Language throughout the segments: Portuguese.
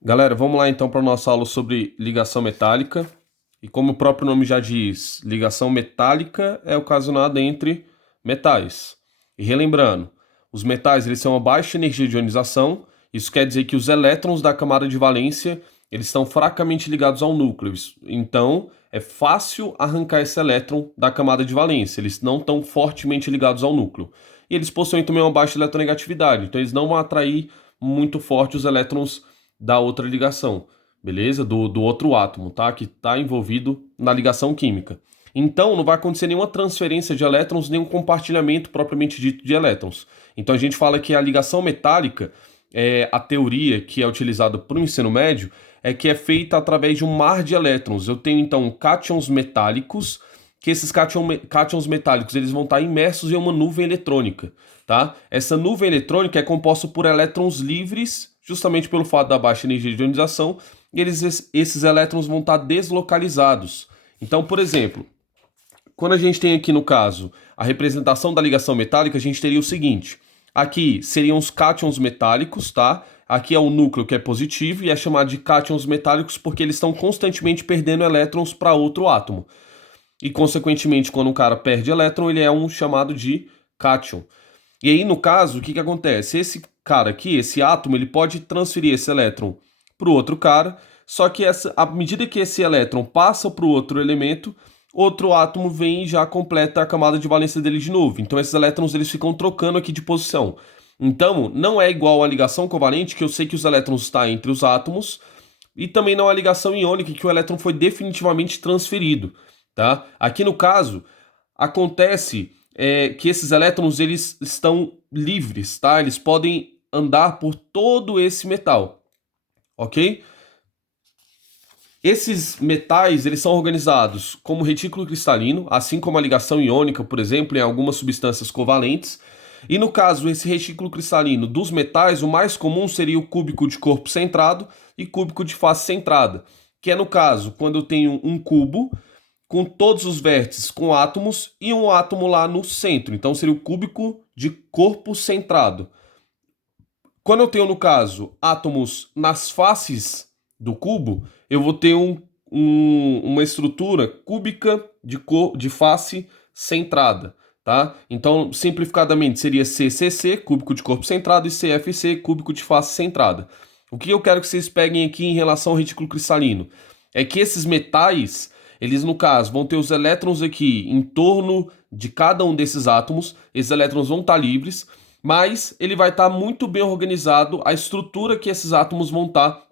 Galera, vamos lá então para a nossa aula sobre ligação metálica. E como o próprio nome já diz, ligação metálica é ocasionada entre metais. E relembrando, os metais eles são a baixa energia de ionização. Isso quer dizer que os elétrons da camada de valência eles estão fracamente ligados ao núcleo. Então, é fácil arrancar esse elétron da camada de valência. Eles não estão fortemente ligados ao núcleo. E eles possuem também uma baixa eletronegatividade. Então, eles não vão atrair muito forte os elétrons da outra ligação, beleza? Do outro átomo, tá? Que está envolvido na ligação química. Então, não vai acontecer nenhuma transferência de elétrons, nenhum compartilhamento propriamente dito de elétrons. Então, a gente fala que a ligação metálica, a teoria que é utilizada para o ensino médio, é que é feita através de um mar de elétrons. Eu tenho, então, cátions metálicos, que esses cátions metálicos eles vão estar imersos em uma nuvem eletrônica, tá? Essa nuvem eletrônica é composta por elétrons livres, justamente pelo fato da baixa energia de ionização, e esses elétrons vão estar deslocalizados. Então, por exemplo, quando a gente tem aqui no caso a representação da ligação metálica, a gente teria o seguinte: aqui seriam os cátions metálicos, tá? Aqui é o núcleo que é positivo e é chamado de cátions metálicos porque eles estão constantemente perdendo elétrons para outro átomo. E, consequentemente, quando um cara perde elétron, ele é um chamado de cátion. E aí, no caso, o que acontece? Esse cara aqui, esse átomo, ele pode transferir esse elétron para o outro cara, só que à medida que esse elétron passa para o outro elemento, outro átomo vem e já completa a camada de valência dele de novo. Então, esses elétrons eles ficam trocando aqui de posição. Então, não é igual a ligação covalente, que eu sei que os elétrons estão entre os átomos, e também não a ligação iônica, que o elétron foi definitivamente transferido, tá? Aqui no caso, acontece que esses elétrons eles estão livres, tá? Eles podem andar por todo esse metal, ok? Esses metais eles são organizados como retículo cristalino, assim como a ligação iônica, por exemplo, em algumas substâncias covalentes. E no caso, esse retículo cristalino dos metais, o mais comum seria o cúbico de corpo centrado e cúbico de face centrada, que é no caso, quando eu tenho um cubo com todos os vértices com átomos e um átomo lá no centro. Então seria o cúbico de corpo centrado. Quando eu tenho, no caso, átomos nas faces do cubo, eu vou ter uma estrutura cúbica de face centrada, tá? Então, simplificadamente, seria CCC, cúbico de corpo centrado, e CFC, cúbico de face centrada. O que eu quero que vocês peguem aqui em relação ao retículo cristalino é que esses metais, eles, no caso, vão ter os elétrons aqui em torno de cada um desses átomos, esses elétrons vão estar livres, mas ele vai estar muito bem organizado a estrutura que esses átomos vão estar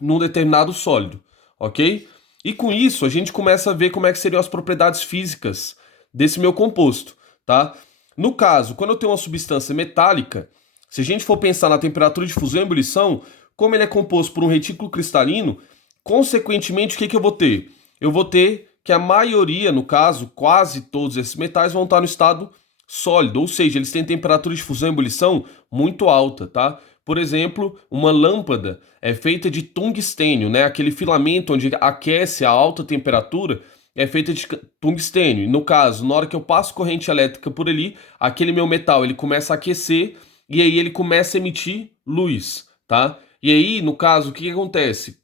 num determinado sólido, ok? E com isso a gente começa a ver como é que seriam as propriedades físicas desse meu composto, tá? No caso, quando eu tenho uma substância metálica, se a gente for pensar na temperatura de fusão e ebulição, como ele é composto por um retículo cristalino, consequentemente o que eu vou ter? Eu vou ter que a maioria, no caso, quase todos esses metais vão estar no estado sólido, ou seja, eles têm temperatura de fusão e ebulição muito alta, tá? Por exemplo, uma lâmpada é feita de tungstênio, né? Aquele filamento onde aquece a alta temperatura é feita de tungstênio. E no caso, na hora que eu passo corrente elétrica por ali, aquele meu metal ele começa a aquecer e aí ele começa a emitir luz, tá? E aí, no caso, o que acontece?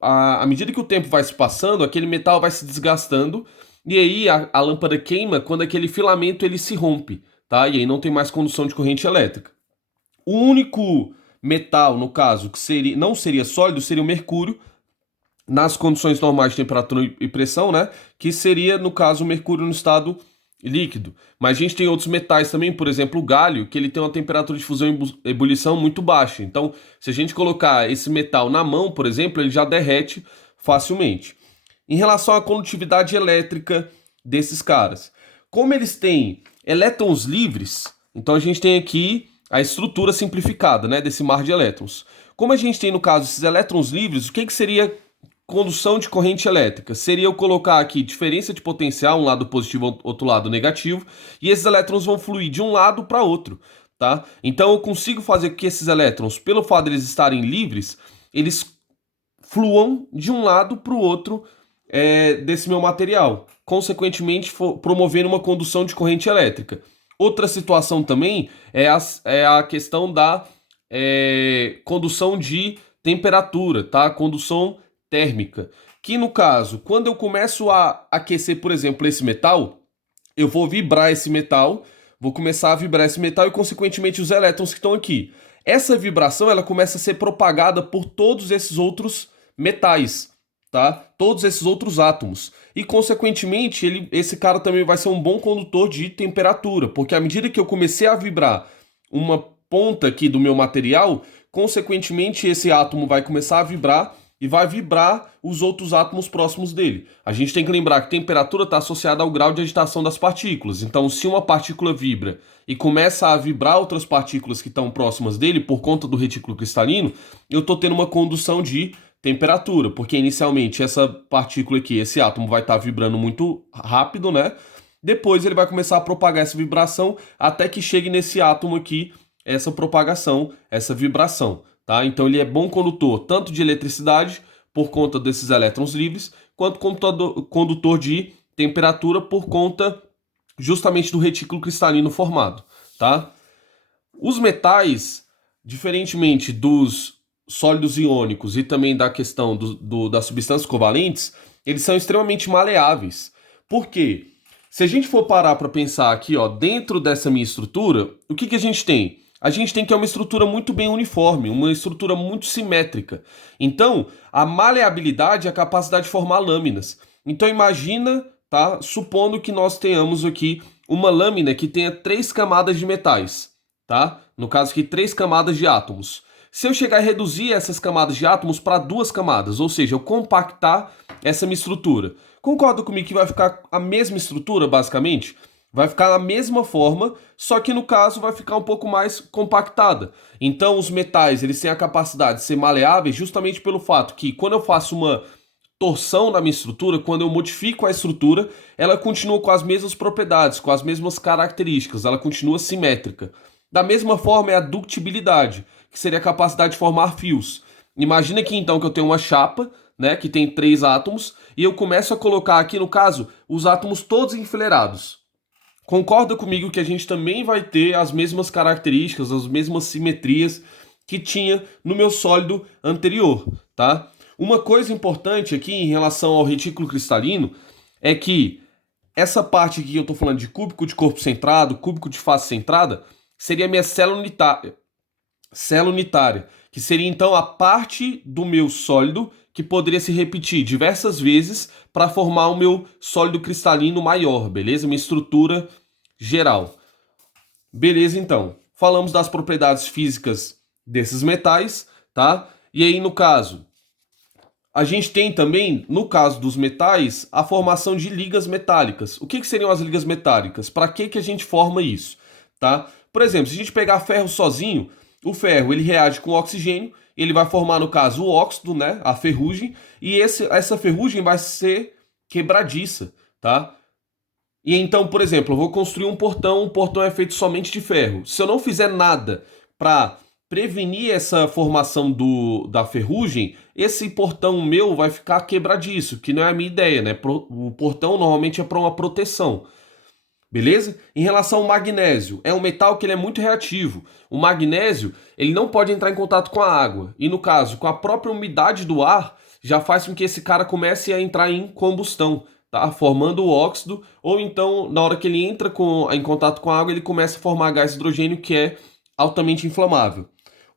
À medida que o tempo vai se passando, aquele metal vai se desgastando e aí a lâmpada queima quando aquele filamento ele se rompe, tá? E aí não tem mais condução de corrente elétrica. O único metal, no caso, que não seria sólido, seria o mercúrio, nas condições normais de temperatura e pressão, né? Que seria, no caso, o mercúrio no estado líquido. Mas a gente tem outros metais também, por exemplo, o galho, que ele tem uma temperatura de fusão e ebulição muito baixa. Então, se a gente colocar esse metal na mão, por exemplo, ele já derrete facilmente. Em relação à condutividade elétrica desses caras, como eles têm elétrons livres, então a gente tem aqui a estrutura simplificada, né, desse mar de elétrons. Como a gente tem, no caso, esses elétrons livres, o que seria condução de corrente elétrica? Seria eu colocar aqui diferença de potencial, um lado positivo, outro lado negativo, e esses elétrons vão fluir de um lado para outro, tá? Então eu consigo fazer com que esses elétrons, pelo fato de eles estarem livres, eles fluam de um lado para o outro desse meu material, consequentemente promovendo uma condução de corrente elétrica. Outra situação também é a questão da condução de temperatura, tá? Condução térmica. Que no caso, quando eu começo a aquecer, por exemplo, esse metal, eu vou vibrar esse metal, vou começar a vibrar esse metal e, consequentemente, os elétrons que estão aqui. Essa vibração, ela começa a ser propagada por todos esses outros metais, tá? Todos esses outros átomos. E, consequentemente, esse cara também vai ser um bom condutor de temperatura, porque à medida que eu comecei a vibrar uma ponta aqui do meu material, consequentemente, esse átomo vai começar a vibrar e vai vibrar os outros átomos próximos dele. A gente tem que lembrar que temperatura está associada ao grau de agitação das partículas. Então, se uma partícula vibra e começa a vibrar outras partículas que estão próximas dele por conta do retículo cristalino, eu estou tendo uma condução de temperatura, porque inicialmente essa partícula aqui, esse átomo vai estar vibrando muito rápido, né? Depois ele vai começar a propagar essa vibração até que chegue nesse átomo aqui, essa propagação, essa vibração. Tá? Então ele é bom condutor tanto de eletricidade, por conta desses elétrons livres, quanto condutor de temperatura por conta justamente do retículo cristalino formado. Tá? Os metais, diferentemente dos sólidos iônicos e também da questão das substâncias covalentes, eles são extremamente maleáveis. Por quê? Se a gente for parar para pensar aqui, ó, dentro dessa minha estrutura, o que a gente tem? A gente tem que é uma estrutura muito bem uniforme, uma estrutura muito simétrica. Então, a maleabilidade é a capacidade de formar lâminas. Então, imagina, tá? Supondo que nós tenhamos aqui uma lâmina que tenha 3 camadas de metais, tá? No caso aqui, 3 camadas de átomos. Se eu chegar a reduzir essas camadas de átomos para 2 camadas, ou seja, eu compactar essa minha estrutura, concorda comigo que vai ficar a mesma estrutura, basicamente? Vai ficar da mesma forma, só que no caso vai ficar um pouco mais compactada. Então os metais eles têm a capacidade de ser maleáveis justamente pelo fato que quando eu faço uma torção na minha estrutura, quando eu modifico a estrutura, ela continua com as mesmas propriedades, com as mesmas características, ela continua simétrica. Da mesma forma é a ductibilidade, que seria a capacidade de formar fios. Imagina aqui então que eu tenho uma chapa, né, que tem 3 átomos, e eu começo a colocar aqui, no caso, os átomos todos enfileirados. Concorda comigo que a gente também vai ter as mesmas características, as mesmas simetrias que tinha no meu sólido anterior, tá? Uma coisa importante aqui em relação ao retículo cristalino é que essa parte aqui que eu estou falando de cúbico de corpo centrado, cúbico de face centrada, seria a minha célula unitária, que seria então a parte do meu sólido que poderia se repetir diversas vezes para formar o meu sólido cristalino maior, beleza? Minha estrutura geral. Beleza, então. Falamos das propriedades físicas desses metais, tá? E aí, no caso, a gente tem também, no caso dos metais, a formação de ligas metálicas. O que seriam as ligas metálicas? Para que a gente forma isso, tá? Por exemplo, se a gente pegar ferro sozinho, o ferro ele reage com oxigênio, ele vai formar, no caso, o óxido, né, a ferrugem, e essa ferrugem vai ser quebradiça, tá? E então, por exemplo, eu vou construir um portão é feito somente de ferro. Se eu não fizer nada para prevenir essa formação da ferrugem, esse portão meu vai ficar quebradiço, que não é a minha ideia, né? O portão normalmente é para uma proteção. Beleza? Em relação ao magnésio, é um metal que ele é muito reativo. O magnésio, ele não pode entrar em contato com a água. E no caso, com a própria umidade do ar, já faz com que esse cara comece a entrar em combustão, tá? Formando o óxido, ou então, na hora que ele entra em contato com a água, ele começa a formar gás hidrogênio, que é altamente inflamável.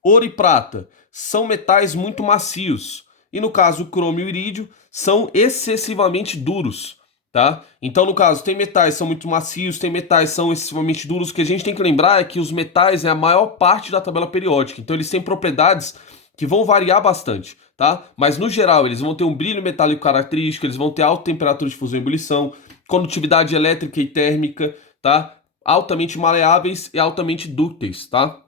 Ouro e prata são metais muito macios. E no caso, o crômio e o irídio são excessivamente duros. Tá? Então, no caso, tem metais que são muito macios, tem metais que são excessivamente duros. O que a gente tem que lembrar é que os metais é a maior parte da tabela periódica. Então, eles têm propriedades que vão variar bastante, tá? Mas, no geral, eles vão ter um brilho metálico característico, eles vão ter alta temperatura de fusão e ebulição, condutividade elétrica e térmica, tá? Altamente maleáveis e altamente dúcteis, tá?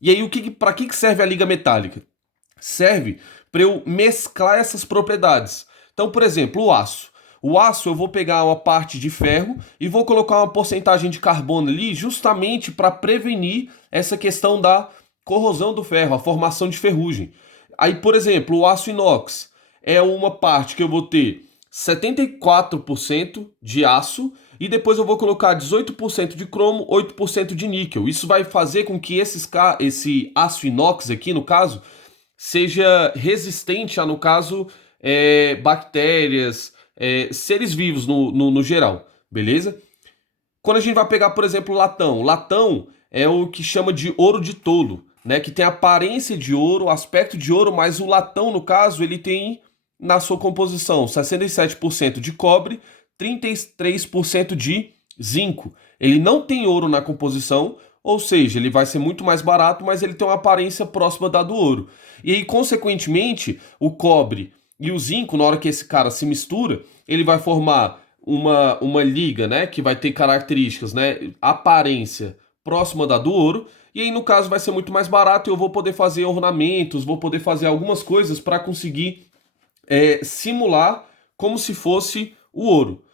E aí, para que serve a liga metálica? Serve para eu mesclar essas propriedades. Então, por exemplo, o aço. O aço eu vou pegar uma parte de ferro e vou colocar uma porcentagem de carbono ali justamente para prevenir essa questão da corrosão do ferro, a formação de ferrugem. Aí, por exemplo, o aço inox é uma parte que eu vou ter 74% de aço e depois eu vou colocar 18% de cromo, 8% de níquel. Isso vai fazer com que esse aço inox aqui, no caso, seja resistente a, no caso, bactérias, seres vivos no geral, beleza? Quando a gente vai pegar, por exemplo, latão, latão é o que chama de ouro de tolo, né? Que tem aparência de ouro, aspecto de ouro, mas o latão, no caso, ele tem na sua composição 67% de cobre, 33% de zinco. Ele não tem ouro na composição, ou seja, ele vai ser muito mais barato, mas ele tem uma aparência próxima da do ouro. E aí, consequentemente, o cobre e o zinco, na hora que esse cara se mistura, ele vai formar uma liga, né, que vai ter características, né, aparência próxima da do ouro, e aí no caso vai ser muito mais barato e eu vou poder fazer ornamentos, vou poder fazer algumas coisas para conseguir simular como se fosse o ouro.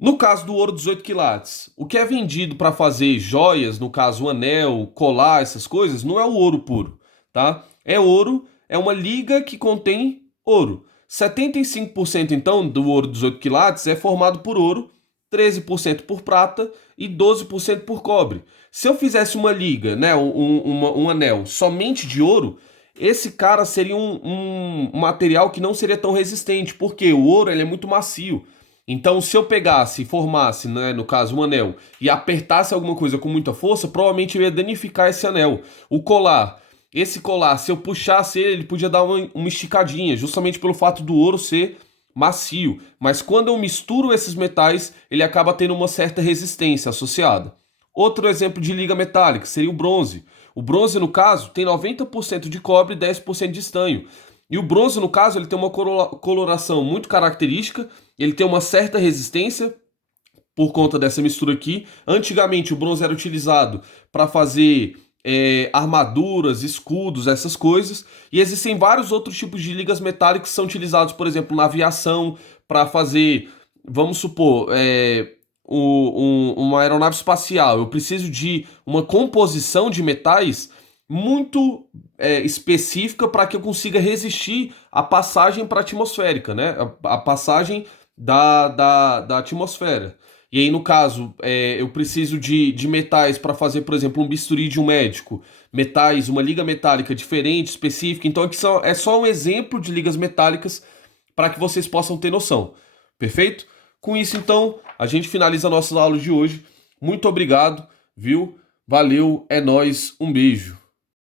No caso do ouro 18 quilates, o que é vendido para fazer joias, no caso o anel, colar, essas coisas, não é o ouro puro, tá? É ouro, é uma liga que contém ouro. 75% então do ouro 18 quilates é formado por ouro, 13% por prata e 12% por cobre. Se eu fizesse uma liga, né, um anel somente de ouro, esse cara seria um material que não seria tão resistente, porque o ouro ele é muito macio. Então, se eu pegasse e formasse, né, no caso, um anel e apertasse alguma coisa com muita força, provavelmente eu ia danificar esse anel. O colar, esse colar, se eu puxasse ele, ele podia dar uma esticadinha, justamente pelo fato do ouro ser macio. Mas quando eu misturo esses metais, ele acaba tendo uma certa resistência associada. Outro exemplo de liga metálica seria o bronze. O bronze, no caso, tem 90% de cobre e 10% de estanho. E o bronze, no caso, ele tem uma coloração muito característica, ele tem uma certa resistência por conta dessa mistura aqui. Antigamente, o bronze era utilizado para fazer armaduras, escudos, essas coisas. E existem vários outros tipos de ligas metálicas que são utilizados, por exemplo, na aviação, para fazer, vamos supor, uma aeronave espacial. Eu preciso de uma composição de metais muito específica para que eu consiga resistir à passagem para a atmosférica, né? A passagem da atmosfera. E aí, no caso, eu preciso de metais para fazer, por exemplo, um bisturi de um médico. Metais, uma liga metálica diferente, específica. Então, aqui é só um exemplo de ligas metálicas para que vocês possam ter noção. Perfeito? Com isso, então, a gente finaliza a nossa aula de hoje. Muito obrigado, viu? Valeu, é nóis, um beijo.